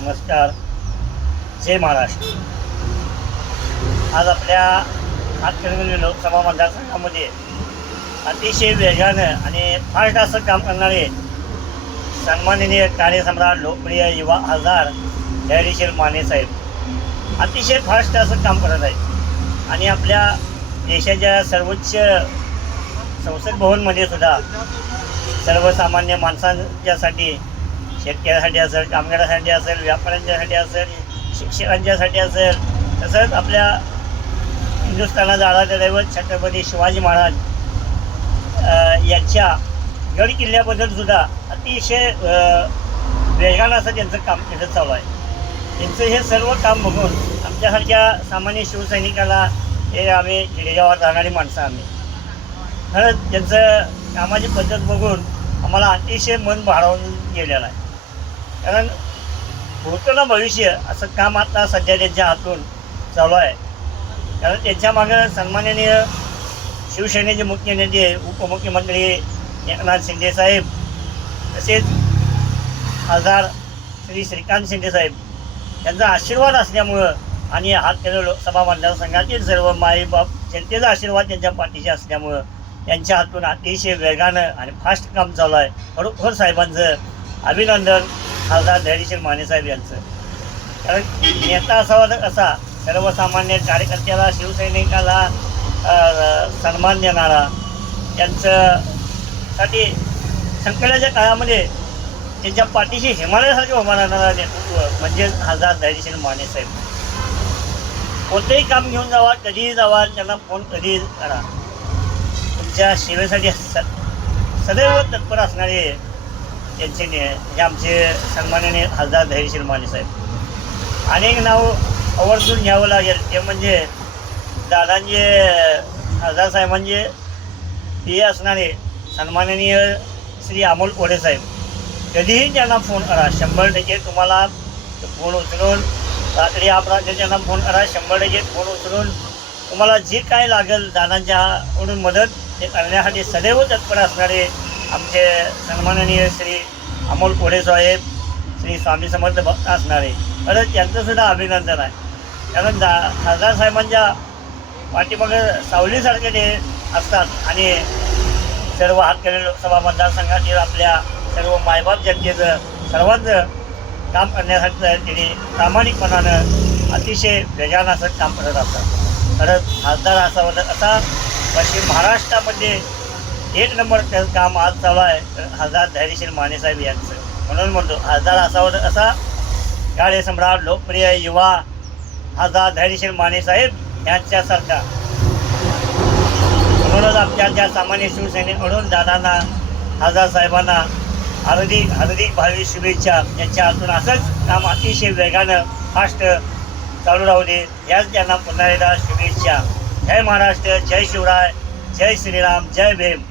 नमस्कार. जय महाराष्ट्र. आज आपल्या हातकणंगले लोकसभा मतदारसंघामध्ये अतिशय वेगानं आणि फास्ट असं काम करणारे सन्माननीय कार्यसम्राट लोकप्रिय युवा खासदार धैर्यशील माने साहेब अतिशय फास्ट असं काम करत आहेत आणि आपल्या देशाच्या सर्वोच्च संसद भवनमध्ये सुद्धा सर्वसामान्य माणसांच्यासाठी, शेतकऱ्यासाठी असेल, कामगारांसाठी असेल, व्यापाऱ्यांच्यासाठी असेल, शिक्षकांच्यासाठी असेल, तसंच आपल्या हिंदुस्थानाचा आराध्य दैवत छत्रपती शिवाजी महाराज यांच्या गड किल्ल्याबद्दल सुद्धा अतिशय वेगानं असं त्यांचं काम तिथं चालू आहे. त्यांचं हे सर्व काम बघून आमच्यासारख्या सामान्य शिवसैनिकाला, हे आम्ही खेडेगावात राहणारी माणसं आम्ही, खरंच त्यांचं कामाची पद्धत बघून आम्हाला अतिशय मन भारावून गेलेलं आहे. कारण होतं ना भविष्य असं काम आता सध्या त्यांच्या हातून चालू आहे. कारण त्यांच्या मागं सन्माननीय शिवसेनेचे मुख्य नेते उपमुख्यमंत्री एकनाथ शिंदे साहेब, तसेच खासदार श्री श्रीकांत शिंदे साहेब यांचा आशीर्वाद असल्यामुळं आणि हातकणंगले लोकसभा मतदारसंघातील सर्व माईबाप जनतेचा आशीर्वाद त्यांच्या पाठीशी असल्यामुळं त्यांच्या हातून अतिशय वेगानं आणि फास्ट काम चालू आहे. खरोखर साहेबांचं अभिनंदन खासदार धैर्यशील माने साहेब यांचं. कारण नेता असावा तर असा सर्वसामान्य कार्यकर्त्याला, शिवसैनिकाला सन्मान देणारा, त्यांच्यासाठी संकटाच्या काळामध्ये त्यांच्या पाठीशी हिमालयासारखे उभा राहणारा नेतृत्व म्हणजे खासदार धैर्यशील माने साहेब. कोणतेही काम घेऊन जावा, कधीही जावा, त्यांना फोन कधीही करा, तुमच्या सेवेसाठी सदैव तत्पर असणारे त्यांचे हे आमचे सन्माननीय खासदार धैर्यशील माने साहेब. अनेक नाव आवर्जून घ्यावं लागेल, ते म्हणजे दादांचे खासदार साहेबांचे हे असणारे सन्माननीय श्री अमोल कोढे साहेब. कधीही त्यांना फोन करा, 100% तुम्हाला फोन उचलून, रात्री अपरात्री त्यांना फोन करा, 100% फोन उचलून तुम्हाला जे काय लागेल दादांच्याकडून मदत ते करण्यासाठी सदैव तत्पर असणारे आमचे सन्माननीय श्री अमोल कोढे साहेब, श्री स्वामी समर्थ भक्त असणारे. खरंच त्यांचंसुद्धा अभिनंदन आहे. कारण खासदार साहेबांच्या पाठीमागं सावलीसारखे ते असतात आणि सर्व हातकणंगले लोकसभा मतदारसंघातील आपल्या सर्व मायबाप जनतेचं सर्वांचं काम करण्यासाठी त्यांनी प्रामाणिकपणानं अतिशय वेगानं असं काम करत असतात. खरंच खासदार असावं असा पश्चिम महाराष्ट्रामध्ये एक नंबर त्याचं काम आज चालू आहे खासदार धैर्यशील माने साहेब यांचं. म्हणून म्हणतो खासदार असावं असा कार्यसम्राट लोकप्रिय युवा खासदार धैर्यशील माने साहेब यांच्यासारखा. म्हणूनच आमच्या त्या सामान्य शिवसैनिकडून दादांना, खासदार साहेबांना हार्दिक भावी शुभेच्छा. यांच्या हातून असंच काम अतिशय वेगानं फास्ट चालू राहू दे, याच त्यांना पुन्हा एकदा शुभेच्छा. जय महाराष्ट्र, जय शिवराय, जय श्रीराम, जय भीम.